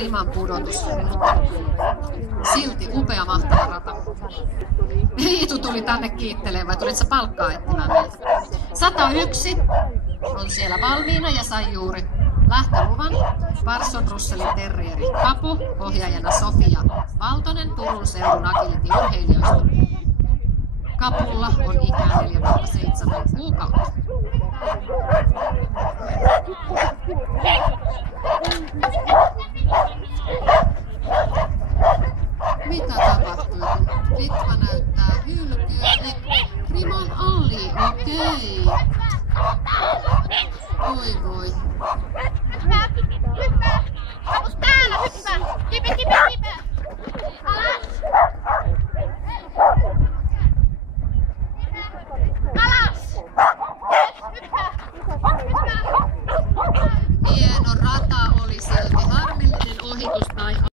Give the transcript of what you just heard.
riman pudotus. Silti upea mahtava rata. Iitu tuli tänne kiittelemään, vai tulit sä palkkaa etsimään meiltä? 101 on siellä valmiina ja sai juuri lähtöluvan. Parson Russellin terrieri Papu, ohjaajana Sofia Valtonen Turun seudun agility-urheilijoista. Kapulla on ikää 4,7 kuukautta. Mitä tapahtuu? Ritva näyttää hylkyä. Riman Ali, okei. Voi voi. Hyppää! Hyppää! Kapus täällä, hyppää! Kipe, kipe, kipe! Alas! Alas! Hyppää! Hyppää! Hieno rata oli silti harmillinen ohitus tai